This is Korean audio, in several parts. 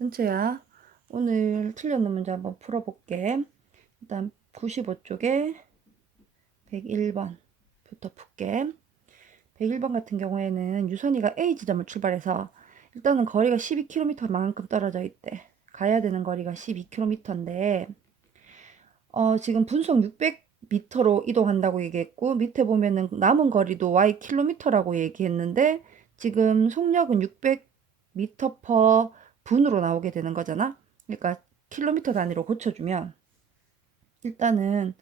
은채야, 오늘 틀렸는 문제 한번 풀어볼게. 일단 95쪽에 101번부터 풀게. 101번 같은 경우에는 유선이가 A 지점을 출발해서 일단은 거리가 12km만큼 떨어져 있대. 가야 되는 거리가 12km인데 지금 분속 600m로 이동한다고 얘기했고, 밑에 보면은 남은 거리도 Ykm라고 얘기했는데, 지금 속력은 600m per 분으로 나오게 되는 거잖아. 그러니까 킬로미터 단위로 고쳐주면 일단은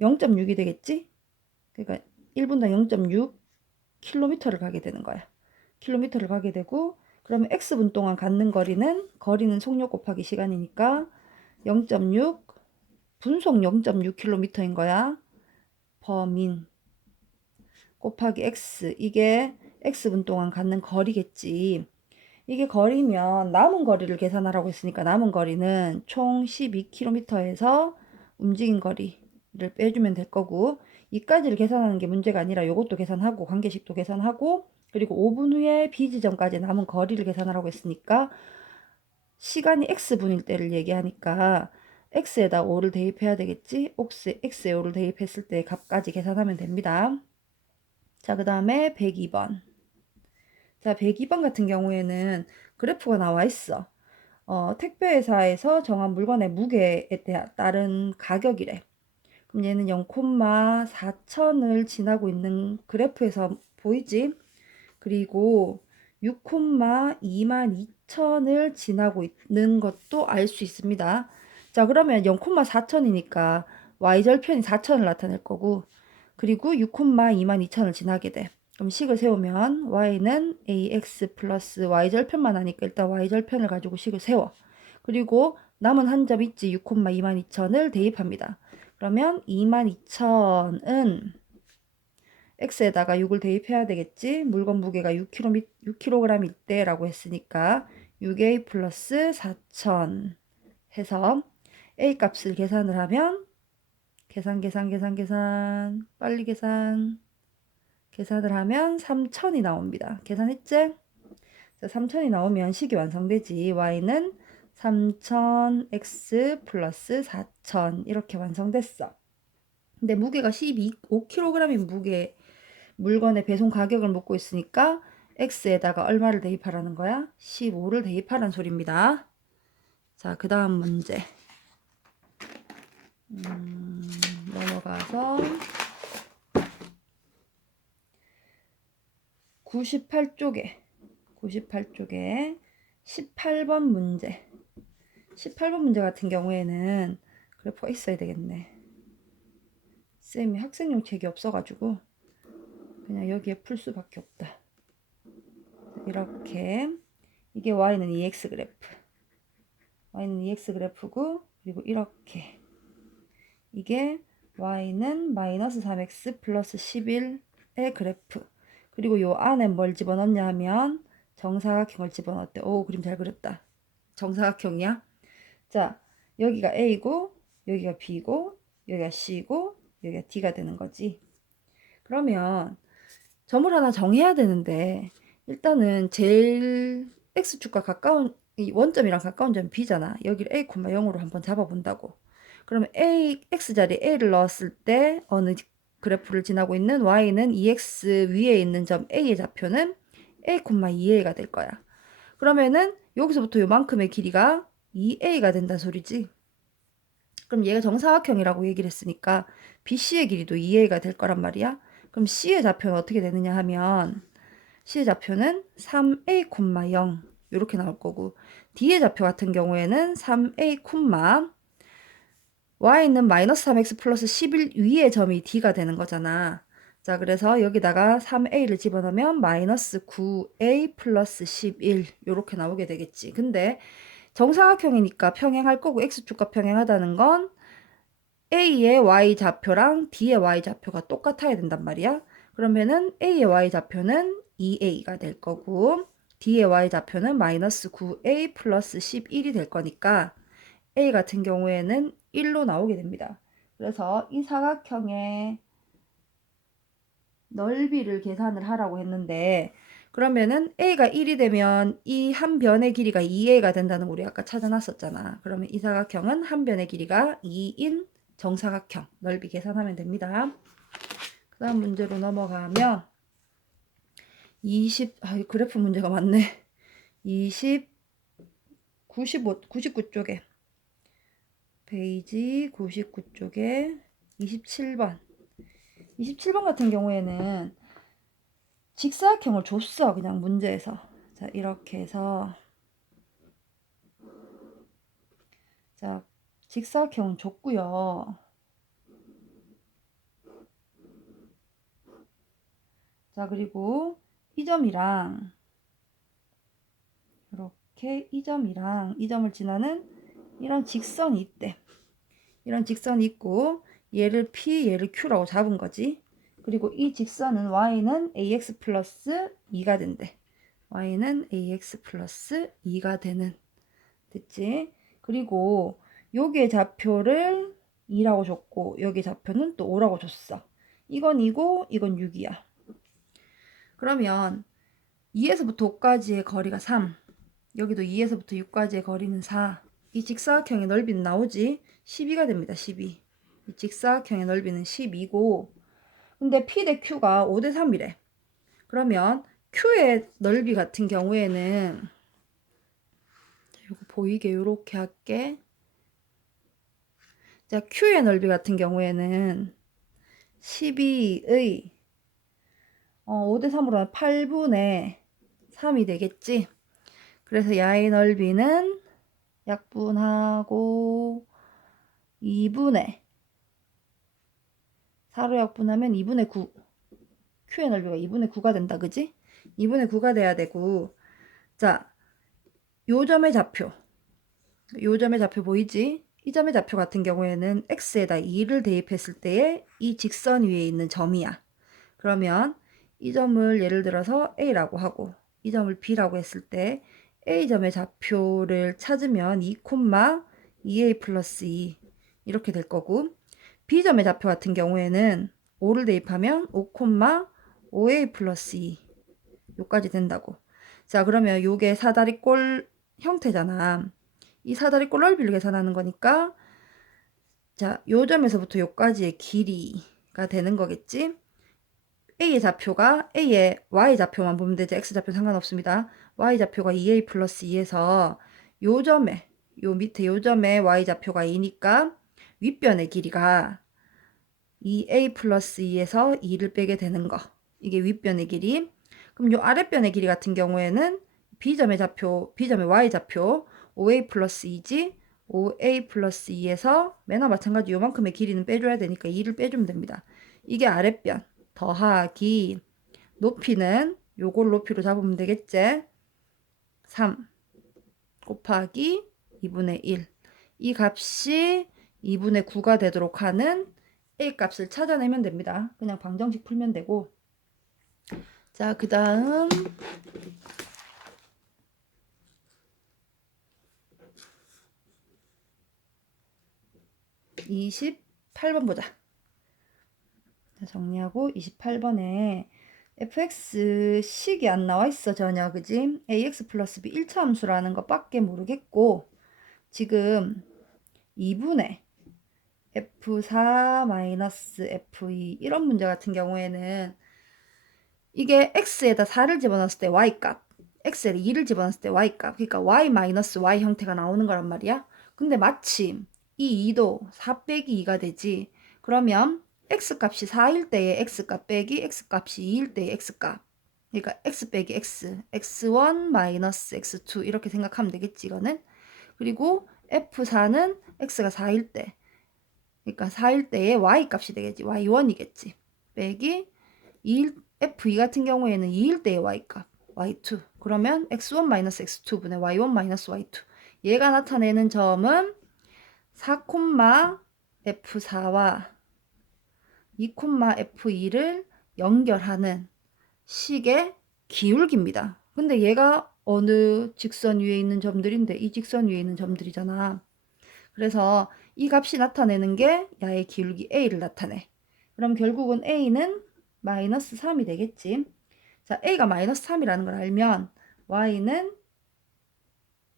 0.6이 되겠지? 그러니까 1분당 0.6km를 가게 되는 거야. 킬로미터를 가게 되고, 그러면 X분 동안 갖는 거리는 속력 곱하기 시간이니까 0.6 분속 0.6km인 거야. 범인 곱하기 x, 이게 x분 동안 갖는 거리겠지. 이게 거리면 남은 거리를 계산하라고 했으니까 남은 거리는 총 12km에서 움직인 거리를 빼주면 될 거고, 이까지를 계산하는 게 문제가 아니라 요것도 계산하고 관계식도 계산하고, 그리고 5분 후에 B 지점까지 남은 거리를 계산하라고 했으니까 시간이 x분일 때를 얘기하니까 x에다 5를 대입해야 되겠지. x에 5를 대입했을 때 값까지 계산하면 됩니다. 자, 그 다음에 102번. 자, 102번 같은 경우에는 그래프가 나와 있어. 택배회사에서 정한 물건의 무게에 따른 가격이래. 그럼 얘는 0,4천을 지나고 있는 그래프에서 보이지? 그리고 6,22,000을 지나고 있는 것도 알 수 있습니다. 자, 그러면 0,4천이니까 y절편이 4천을 나타낼 거고, 그리고 6,22,000을 지나게 돼. 그럼 식을 세우면 y는 ax 플러스 y절편만 하니까 일단 y절편을 가지고 식을 세워. 그리고 남은 한 점 있지, 6,22,000을 대입합니다. 그러면 22,000은 x에다가 6을 대입해야 되겠지. 물건 무게가 6kg일 때라고 했으니까 6a 플러스 4,000 해서 a 값을 계산을 하면 계산 빨리 계산을 하면 3,000이 나옵니다. 계산했지? 자, 3,000이 나오면 식이 완성되지. y는 3,000x 플러스 4,000 이렇게 완성됐어. 근데 무게가 5kg인 물건의 배송 가격을 묻고 있으니까 x에다가 얼마를 대입하라는 거야? 15를 대입하라는 소리입니다. 자, 그 다음 문제 넘어가서 98쪽에 18번 문제. 18번 문제 같은 경우에는 그래프가 있어야 되겠네. 쌤이 학생용 책이 없어가지고 그냥 여기에 풀 수밖에 없다. 이렇게 이게 y는 EX 그래프고, 그리고 이렇게 이게 y는 마이너스 3x 플러스 11의 그래프. 그리고 요 안에 뭘 집어넣냐 하면 정사각형을 집어넣었대. 오, 그림 잘 그렸다. 정사각형이야. 자, 여기가 A고, 여기가 B고, 여기가 C고, 여기가 D가 되는 거지. 그러면 점을 하나 정해야 되는데, 일단은 제일 X축과 가까운, 이 원점이랑 가까운 점이 B잖아. 여기를 A, 0으로 한번 잡아본다고. 그러면 X자리에 A를 넣었을 때 어느 그래프를 지나고 있는 Y는 2X 위에 있는 점 A의 좌표는 A, 2A가 될 거야. 그러면은 여기서부터 요만큼의 길이가 2A가 된다는 소리지. 그럼 얘가 정사각형이라고 얘기를 했으니까 BC의 길이도 2A가 될 거란 말이야. 그럼 C의 좌표는 어떻게 되느냐 하면 C의 좌표는 3A, 0 이렇게 나올 거고, D의 좌표 같은 경우에는 3A, Y는 마이너스 3X 플러스 11 위의 점이 D가 되는 거잖아. 자, 그래서 여기다가 3A를 집어넣으면 마이너스 9A 플러스 11 이렇게 나오게 되겠지. 근데 정사각형이니까 평행할 거고, X축과 평행하다는 건 A의 Y좌표랑 D의 Y좌표가 똑같아야 된단 말이야. 그러면은 A의 Y좌표는 2A가 될 거고, D의 Y좌표는 마이너스 9A 플러스 11이 될 거니까 A 같은 경우에는 1로 나오게 됩니다. 그래서 이 사각형의 넓이를 계산을 하라고 했는데, 그러면은 a가 1이 되면 이 한 변의 길이가 2a가 된다는 거 우리 아까 찾아놨었잖아. 그러면 이 사각형은 한 변의 길이가 2인 정사각형 넓이 계산하면 됩니다. 그 다음 문제로 넘어가면 그래프 문제가 많네. 99쪽에 페이지 99쪽에 27번 같은 경우에는 직사각형을 줬어. 그냥 문제에서. 자, 이렇게 해서 자, 직사각형은 줬고요. 자, 그리고 이 점이랑 이렇게 이 점이랑 이 점을 지나는 이런 직선이 있대. 이런 직선이 있고 얘를 P, 얘를 Q라고 잡은 거지. 그리고 이 직선은 y는 ax 플러스 2가 된대. y는 ax 플러스 2가 되는. 됐지? 그리고 여기에 좌표를 2라고 줬고 여기 좌표는 또 5라고 줬어. 이건 2고 이건 6이야. 그러면 2에서부터 5까지의 거리가 3. 여기도 2에서부터 6까지의 거리는 4. 이 직사각형의 넓이는 나오지? 12가 됩니다. 12. 이 직사각형의 넓이는 12고 근데 P 대 Q가 5대 3이래. 그러면 Q의 넓이 같은 경우에는 이거 보이게 이렇게 할게. 자, Q의 넓이 같은 경우에는 12의 5대 3으로 하면 8분의 3이 되겠지. 그래서 야의 넓이는 약분하고 2분의 4로 약분하면 2분의 9. Q의 넓이가 2분의 9가 된다. 그지? 2분의 9가 돼야 되고 자, 요 점의 좌표 보이지? 이 점의 좌표 같은 경우에는 x에다 2를 대입했을 때에 이 직선 위에 있는 점이야. 그러면 이 점을 예를 들어서 a라고 하고 이 점을 b라고 했을 때 a점의 좌표를 찾으면 2,2a 플러스 2 이렇게 될 거고 b점의 좌표 같은 경우에는 5를 대입하면 5,5a 플러스 2 요까지 된다고. 자, 그러면 요게 사다리꼴 형태잖아. 이 사다리꼴 넓이를 계산하는 거니까 자, 요 점에서부터 요까지의 길이가 되는 거겠지. A의 좌표가 A의 Y좌표만 보면 되죠. X좌표 상관없습니다. Y좌표가 2A 플러스 2에서 요 점에 요 밑에 요 점에 Y좌표가 2니까 윗변의 길이가 2A 플러스 2에서 2를 빼게 되는 거. 이게 윗변의 길이. 그럼 요 아랫변의 길이 같은 경우에는 B점의 Y좌표 5A 플러스 2지 5A 플러스 2에서 맨나 마찬가지 요만큼의 길이는 빼줘야 되니까 2를 빼주면 됩니다. 이게 아랫변 더하기 높이는 요걸 높이로 잡으면 되겠지. 3 곱하기 2분의 1. 이 값이 2분의 9가 되도록 하는 A 값을 찾아내면 됩니다. 그냥 방정식 풀면 되고. 자, 그 다음 28번 보자. 자, 정리하고 28번에 fx 식이 안 나와 있어 전혀. 그지? ax 플러스 b 1차 함수라는 거 밖에 모르겠고 지금 2분의 f4 마이너스 f2 이런 문제 같은 경우에는 이게 x에다 4를 집어넣었을 때 y값 x에다 2를 집어넣었을 때 y값 그러니까 y 마이너스 y 형태가 나오는 거란 말이야. 근데 마침 이 2도 4 빼기 2가 되지. 그러면 x값이 4일 때의 x값 빼기 x값이 2일 때의 x값 그러니까 x 빼기 x x1 마이너스 x2 이렇게 생각하면 되겠지 이거는. 그리고 f4는 x가 4일 때 그러니까 4일 때의 y값이 되겠지. y1이겠지. 빼기 2일, f2 같은 경우에는 2일 때의 y값 y2 그러면 x1 마이너스 x2분의 y1 마이너스 y2 얘가 나타내는 점은 4, f4와 2, f2를 연결하는 식의 기울기입니다. 근데 얘가 어느 직선 위에 있는 점들인데 이 직선 위에 있는 점들이잖아. 그래서 이 값이 나타내는 게 야의 기울기 A를 나타내. 그럼 결국은 A는 마이너스 3이 되겠지. 자, a가 마이너스 3이라는 걸 알면 y는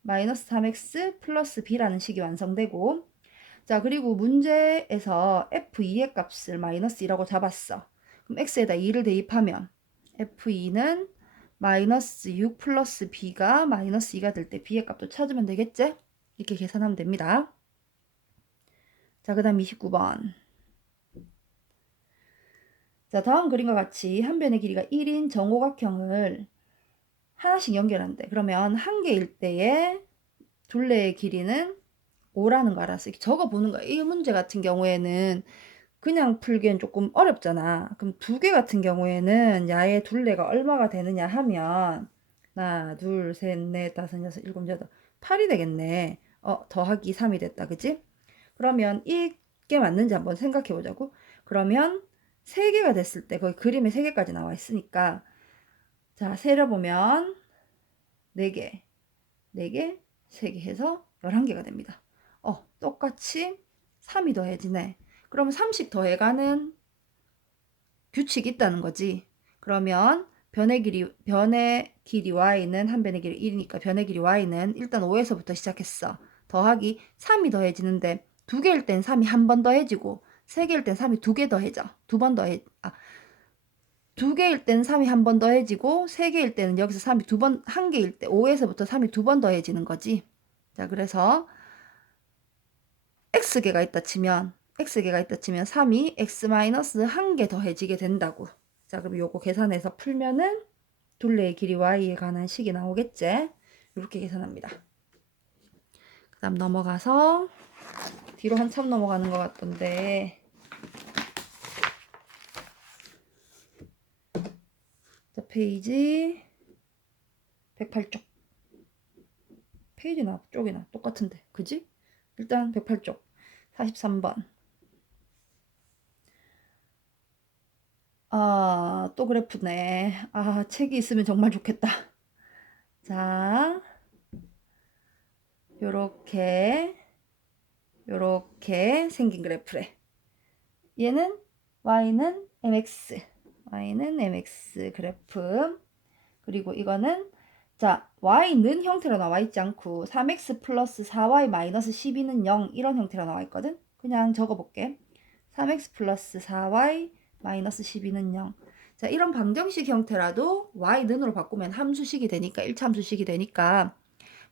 마이너스 3x 플러스 b라는 식이 완성되고, 자, 그리고 문제에서 f2의 값을 마이너스 2라고 잡았어. 그럼 x에다 2를 대입하면 f2는 마이너스 6 플러스 b가 마이너스 2가 될 때 b의 값도 찾으면 되겠지? 이렇게 계산하면 됩니다. 자, 그 다음 29번. 자, 다음 그림과 같이 한 변의 길이가 1인 정오각형을 하나씩 연결한대. 그러면 한 개일 때의 둘레의 길이는 5라는 거 알았어. 이렇게 적어보는 거야. 이 문제 같은 경우에는 그냥 풀기엔 조금 어렵잖아. 그럼 두 개 같은 경우에는 야의 둘레가 얼마가 되느냐 하면 하나, 둘, 셋, 넷, 다섯, 여섯, 일곱, 여덟, 8이 되겠네. 더하기 3이 됐다. 그치? 그러면 이게 맞는지 한번 생각해 보자고. 그러면 3개가 됐을 때 거기 그림에 3개까지 나와 있으니까 자, 세려보면 4개, 4개, 3개 해서 11개가 됩니다. 똑같이 3이 더해지네. 그러면 30 더해가는 규칙이 있다는 거지. 그러면 변의 길이 y는 한 변의 길이 1이니까 변의 길이 y는 일단 5에서부터 시작했어. 더하기 3이 더해지는데 2개일 땐 3이 한 번 더해지고 3개일 땐 3이 2개 더해져. 2개일 땐 3이 한 번 더해지고 3개일 때는 여기서 3이 2번, 1개일 때 5에서부터 3이 2번 더해지는 거지. 자, 그래서 x개가 있다 치면 3이 x-1개 더해지게 된다고. 자, 그럼 요거 계산해서 풀면은 둘레의 길이 y에 관한 식이 나오겠지? 이렇게 계산합니다. 그 다음 넘어가서 뒤로 한참 넘어가는 것 같던데, 자, 페이지 108쪽. 페이지나 쪽이나 똑같은데, 그지? 일단 108쪽 43번. 또 그래프네. 책이 있으면 정말 좋겠다. 자, 요렇게 생긴 그래프래. 얘는 y는 mx 그래프. 그리고 이거는 자, y는 형태로 나와 있지 않고 3x 플러스 4y 마이너스 12는 0 이런 형태로 나와 있거든. 그냥 적어볼게. 3x 플러스 4y 마이너스 12는 0. 자, 이런 방정식 형태라도 y는으로 바꾸면 함수식이 되니까 1차함수식이 되니까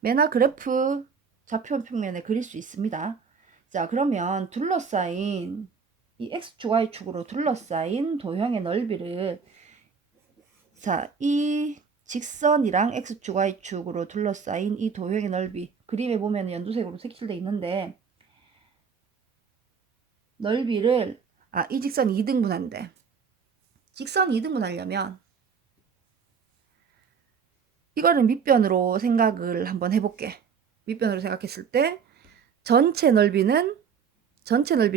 맨날 그래프 좌표 평면에 그릴 수 있습니다. 자, 그러면 둘러싸인 이 x축 y축으로 둘러싸인 도형의 넓이를 자, 이 직선이랑 x축 y축으로 둘러싸인 이 도형의 넓이 그림에 보면 연두색으로 색칠되어 있는데 넓이를 이 직선 2등분한대. 직선 2등분 하려면 이거를 밑변으로 생각을 한번 해볼게. 밑변으로 생각했을 때 전체 넓이를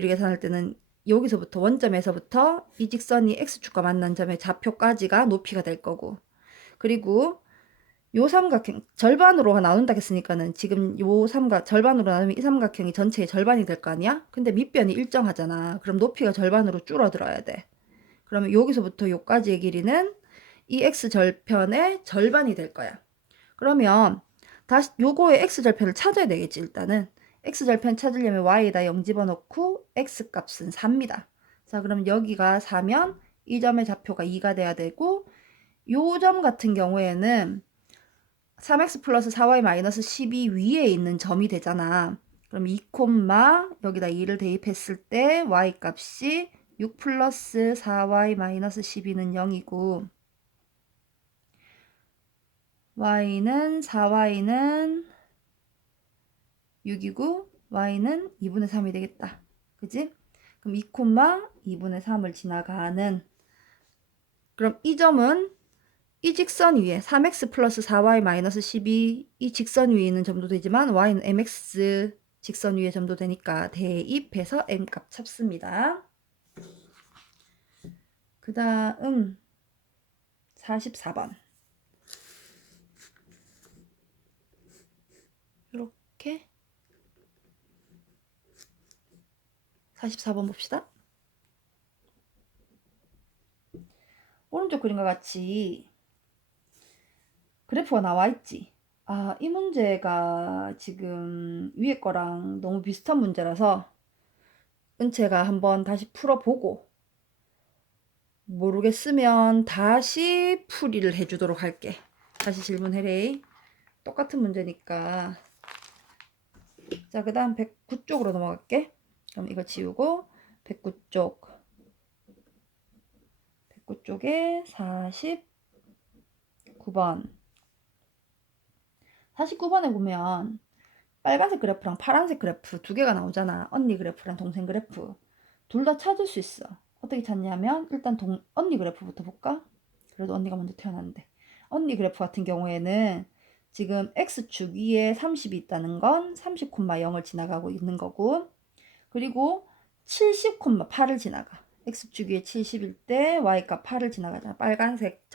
계산할 때는 여기서부터 원점에서부터 이 직선이 x축과 만난 점의 좌표까지가 높이가 될 거고, 그리고 요 삼각형 절반으로 나눈다 했으니까는 지금 요 절반으로 나누면 이 삼각형이 전체의 절반이 될 거 아니야? 근데 밑변이 일정하잖아. 그럼 높이가 절반으로 줄어들어야 돼. 그러면 여기서부터 요까지의 길이는 이 x절편의 절반이 될 거야. 그러면 다시 요거의 x절편을 찾아야 되겠지. 일단은 x절편 찾으려면 y에다 0 집어넣고 x값은 4입니다. 자, 그럼 여기가 4면 이 점의 좌표가 2가 돼야 되고, 요 점 같은 경우에는 3x 플러스 4y 마이너스 12 위에 있는 점이 되잖아. 그럼 2, 여기다 2를 대입했을 때 y 값이 6 플러스 4y 마이너스 12는 0이고, y는 4y는 6이고 y는 2분의 3이 되겠다. 그지? 그럼 2, 2분의 3을 지나가는, 그럼 이 점은 이 직선 위에 3x 플러스 4y 마이너스 12 이 직선 위에 있는 점도 되지만 y는 mx 직선 위에 점도 되니까 대입해서 m값 찾습니다. 그 다음 44번. 이렇게 44번 봅시다. 오른쪽 그림과 같이 그래프가 나와 있지. 아, 이 문제가 지금 위에 거랑 너무 비슷한 문제라서 은채가 한번 다시 풀어보고 모르겠으면 다시 풀이를 해주도록 할게. 다시 질문해래. 똑같은 문제니까. 자, 그 다음 109쪽으로 넘어갈게. 그럼 이거 지우고 109쪽. 109쪽에 49번. 49번에 보면 빨간색 그래프랑 파란색 그래프 두 개가 나오잖아. 언니 그래프랑 동생 그래프. 둘 다 찾을 수 있어. 어떻게 찾냐면 일단 언니 그래프부터 볼까? 그래도 언니가 먼저 태어났는데. 언니 그래프 같은 경우에는 지금 X축 위에 30이 있다는 건 30,0을 지나가고 있는 거고, 그리고 70,8을 지나가. X축 위에 70일 때 Y값 8을 지나가잖아. 빨간색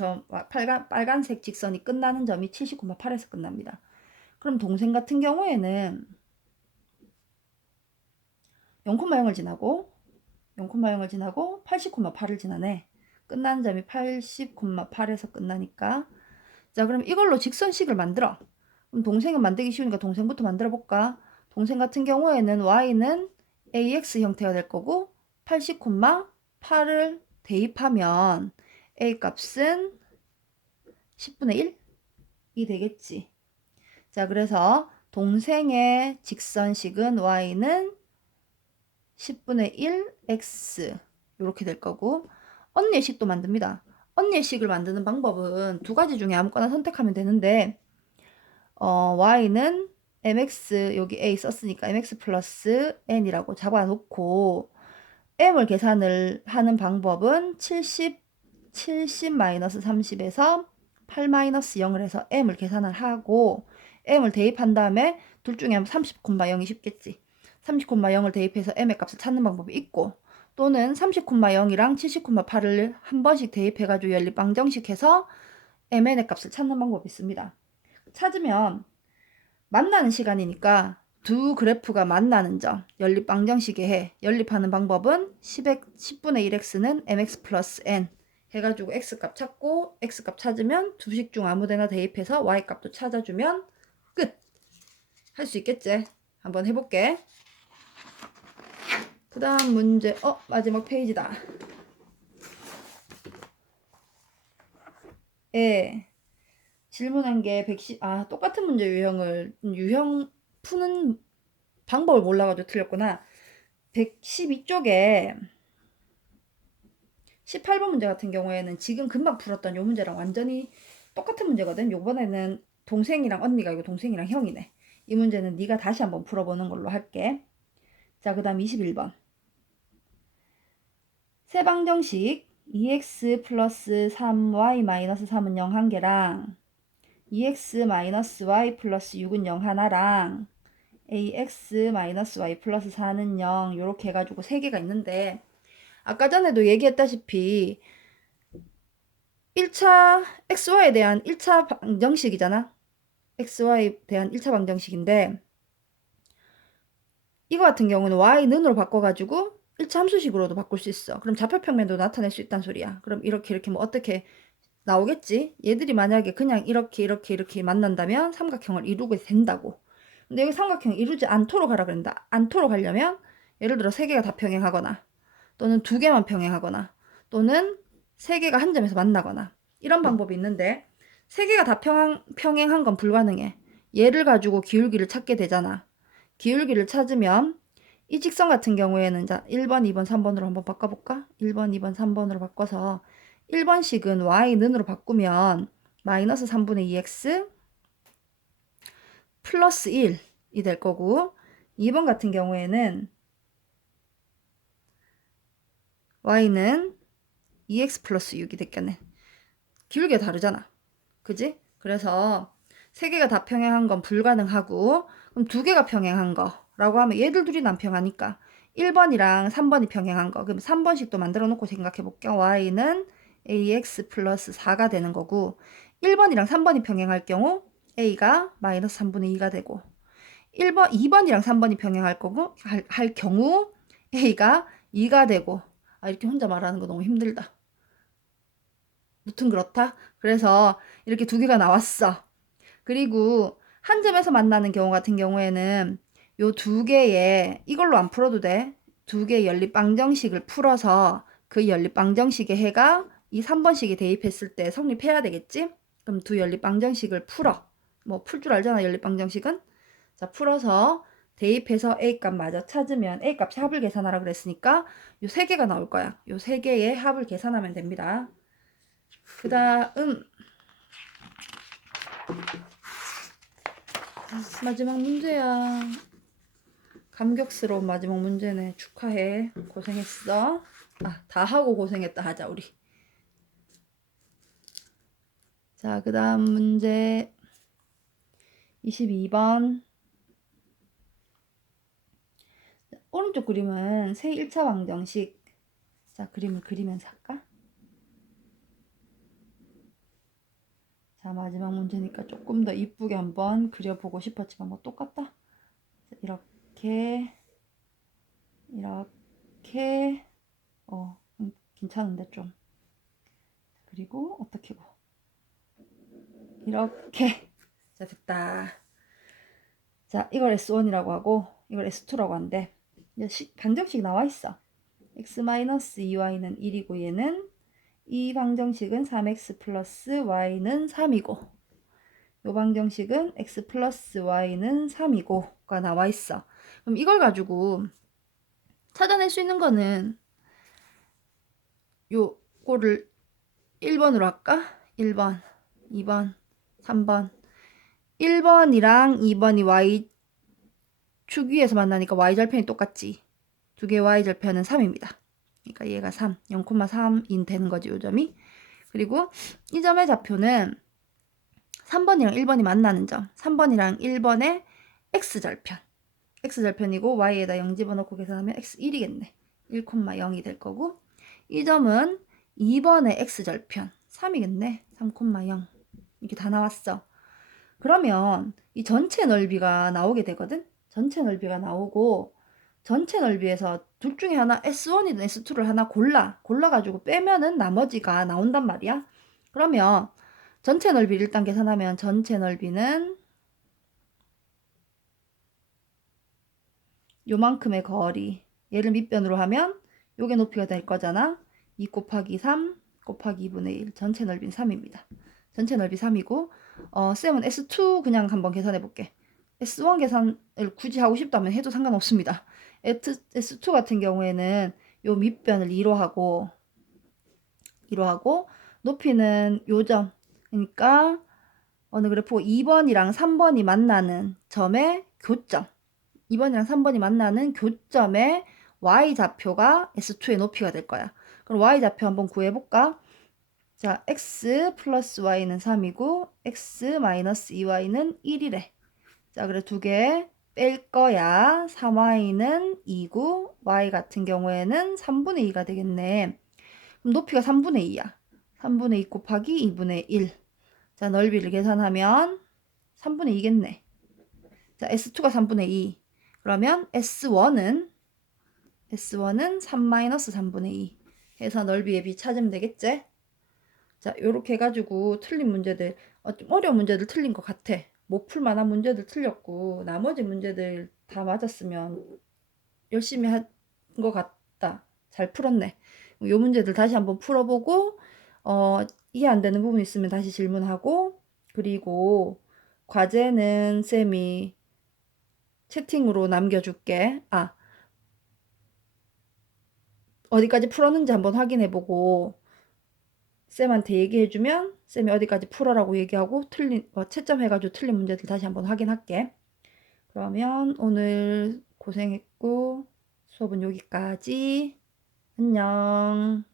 직선이 끝나는 점이 70,8에서 끝납니다. 그럼 동생 같은 경우에는 0,0을 지나고 0,0을 지나고 80,8을 지나네. 끝나는 점이 80,8에서 끝나니까. 자, 그럼 이걸로 직선식을 만들어. 그럼 동생은 만들기 쉬우니까 동생부터 만들어 볼까? 동생 같은 경우에는 y는 ax 형태가 될 거고 80,8을 대입하면 a 값은 10분의 1이 되겠지. 자, 그래서 동생의 직선식은 y는 10분의 1 x 이렇게 될 거고, 언니의 식도 만듭니다. 언니의 식을 만드는 방법은 두 가지 중에 아무거나 선택하면 되는데, y는 mx, 여기 a 썼으니까 mx 플러스 n이라고 잡아놓고 m을 계산을 하는 방법은 70 마이너스 30에서 8 마이너스 0을 해서 m을 계산을 하고 m을 대입한 다음에 둘 중에 30,0이 쉽겠지. 30,0을 대입해서 m의 값을 찾는 방법이 있고, 또는 30,0이랑 70,8을 한 번씩 대입해가지고 연립방정식해서 mn의 값을 찾는 방법이 있습니다. 찾으면 만나는 시간이니까 두 그래프가 만나는 점, 연립방정식에 해. 연립하는 방법은 10분의 1x는 mx 플러스 n 해가지고 x값 찾고 x값 찾으면 두 식 중 아무데나 대입해서 y값도 찾아주면 끝! 할 수 있겠지? 한번 해볼게. 그 다음 문제, 마지막 페이지다. 질문한 게 똑같은 문제 유형 푸는 방법을 몰라가지고 틀렸구나. 112쪽에 18번 문제 같은 경우에는 지금 금방 풀었던 요 문제랑 완전히 똑같은 문제거든. 요번에는 동생이랑 언니가 이거 동생이랑 형이네. 이 문제는 네가 다시 한번 풀어보는 걸로 할게. 자, 그 다음 21번. 세방정식 2x 플러스 3y 마이너스 3은 0 한 개랑 2x 마이너스 y 플러스 6은 0 하나랑 ax 마이너스 y 플러스 4는 0 이렇게 해가지고 세 개가 있는데, 아까 전에도 얘기했다시피 1차 xy에 대한 1차 방정식이잖아. xy에 대한 1차 방정식인데, 이거 같은 경우는 y는으로 바꿔가지고 1차 함수식으로도 바꿀 수 있어. 그럼 좌표평면도 나타낼 수 있단 소리야. 그럼 이렇게 뭐 어떻게 나오겠지? 얘들이 만약에 그냥 이렇게 만난다면 삼각형을 이루게 된다고. 근데 여기 삼각형 이루지 않도록 하라 그런다. 않도록 하려면 예를 들어 세 개가 다 평행하거나, 또는 두 개만 평행하거나, 또는 세 개가 한 점에서 만나거나, 이런 방법이 있는데 세 개가 다 평행한 건 불가능해. 얘를 가지고 기울기를 찾게 되잖아. 기울기를 찾으면 이 직선 같은 경우에는 자 1번, 2번, 3번으로 한번 바꿔볼까? 1번, 2번, 3번으로 바꿔서 1번식은 y는으로 바꾸면 마이너스 3분의 2x 플러스 1이 될 거고, 2번 같은 경우에는 y는 2x 플러스 6이 됐겠네. 기울기가 다르잖아. 그지? 그래서 세 개가 다 평행한 건 불가능하고, 그럼 두 개가 평행한 거라고 하면 얘들 둘이 남평하니까 1번이랑 3번이 평행한 거. 그럼 3번식도 만들어 놓고 생각해 볼게요. y는 ax 플러스 4가 되는 거고, 1번이랑 3번이 평행할 경우 a가 마이너스 3분의 2가 되고, 2번이랑 3번이 평행할 거고 할 경우 a가 2가 되고. 이렇게 혼자 말하는 거 너무 힘들다. 무튼 그렇다. 그래서 이렇게 두 개가 나왔어. 그리고 한 점에서 만나는 경우 같은 경우에는 요 두 개의 이걸로 안 풀어도 돼. 두 개의 연립방정식을 풀어서 그 연립방정식의 해가 이 3번식에 대입했을 때 성립해야 되겠지? 그럼 두 연립방정식을 풀어. 뭐 풀 줄 알잖아, 연립방정식은. 자, 풀어서 대입해서 A값 마저 찾으면 A값이 합을 계산하라 그랬으니까 요 세 개가 나올 거야. 요 세 개의 합을 계산하면 됩니다. 그 다음 마지막 문제야. 감격스러운 마지막 문제네. 축하해. 고생했어. 아, 다 하고 고생했다 하자, 우리. 자, 그 다음 문제 22번. 오른쪽 그림은 세 1차 방정식. 자, 그림을 그리면서 할까? 자, 마지막 문제니까 조금 더 이쁘게 한번 그려보고 싶었지만 뭐 똑같다. 자, 이렇게 괜찮은데 좀. 그리고 어떻게 고 이렇게. 자, 됐다. 자, 이걸 S1이라고 하고 이걸 S2라고 한대. 방정식 나와 있어. x-2y는 1이고 얘는 이 방정식은 3x 플러스 y는 3이고 이 방정식은 x 플러스 y는 3이고가 나와 있어. 그럼 이걸 가지고 찾아낼 수 있는 거는 요거를 1번으로 할까? 1번, 2번, 3번. 1번이랑 2번이 y 축 위에서 만나니까 y절편이 똑같지. 두 개의 y절편은 3입니다. 그러니까 얘가 3, 0,3인 되는 거지, 요 점이. 그리고 이 점의 좌표는 3번이랑 1번이 만나는 점. 3번이랑 1번의 x절편. x절편이고 y에다 0 집어넣고 계산하면 x1이겠네. 1,0이 될 거고 이 점은 2번의 x절편. 3이겠네. 3,0. 이렇게 다 나왔어. 그러면 이 전체 넓이가 나오게 되거든. 전체 넓이가 나오고 전체 넓이에서 둘 중에 하나 S1이든 S2를 하나 골라가지고 빼면은 나머지가 나온단 말이야. 그러면 전체 넓이를 일단 계산하면 전체 넓이는 요만큼의 거리, 얘를 밑변으로 하면 요게 높이가 될 거잖아. 2 곱하기 3 곱하기 2분의 1 전체 넓이는 3입니다. 전체 넓이 3이고 쌤은 S2 그냥 한번 계산해 볼게. S1 계산을 굳이 하고 싶다면 해도 상관없습니다. S2 같은 경우에는 요 밑변을 2로 하고 높이는 요점. 그러니까 어느 그래프 2번이랑 3번이 만나는 점의 교점. 2번이랑 3번이 만나는 교점의 y좌표가 S2의 높이가 될 거야. 그럼 y좌표 한번 구해볼까? 자, x 플러스 y는 3이고 x 마이너스 2y는 1이래. 자, 그래 두 개 뺄 거야. 3y는 2고 y 같은 경우에는 3분의 2가 되겠네. 그럼 높이가 3분의 2야. 3분의 2 곱하기 2분의 1. 자, 넓이를 계산하면 3분의 2겠네. 자, S2가 3분의 2. 그러면 S1은 3-3분의 2 해서 넓이의 비 찾으면 되겠지? 자, 요렇게 해가지고 틀린 문제들, 좀 어려운 문제들 틀린 것 같아. 못 풀만한 문제들 틀렸고, 나머지 문제들 다 맞았으면 열심히 한 것 같다. 잘 풀었네. 요 문제들 다시 한번 풀어보고, 이해 안 되는 부분 있으면 다시 질문하고, 그리고 과제는 쌤이 채팅으로 남겨줄게. 어디까지 풀었는지 한번 확인해보고, 쌤한테 얘기해주면 쌤이 어디까지 풀어라고 얘기하고 채점해가지고 틀린 문제들 다시 한번 확인할게. 그러면 오늘 고생했고 수업은 여기까지. 안녕.